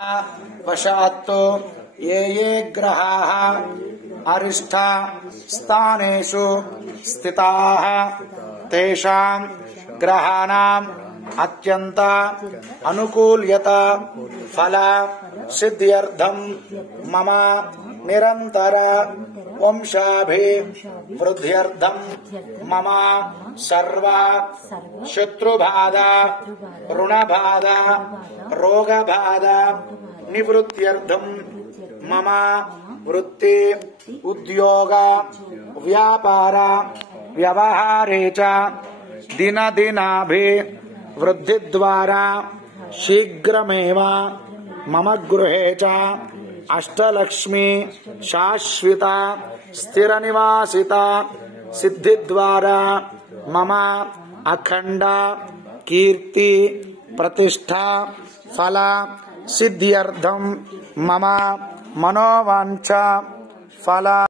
वशात्तो ये ये ग्रहाः अरिष्ठ स्थानेषु स्थिताः तेषां ग्रहाणाम् अत्यंत अनुकूल्यता फल सिद्ध्यर्थं मम निरंतर वंशाभिवृद्ध्यर्थं मम सर्व शत्रुबाधा ऋणबाधा रोगबाधा निवृत्त्यर्थं मम वृत्ति उद्योग व्यापार व्यवहारे च दिनदिनाभिवृद्धि द्वारा शीघ्रमेव मम गृहे च अष्टलक्ष्मी शाश्वता स्थिरनिवासिता सिद्धि द्वारा मम अखंड कीर्ति प्रतिष्ठा फल सिद्ध्यर्थं मम मनोवांछा फल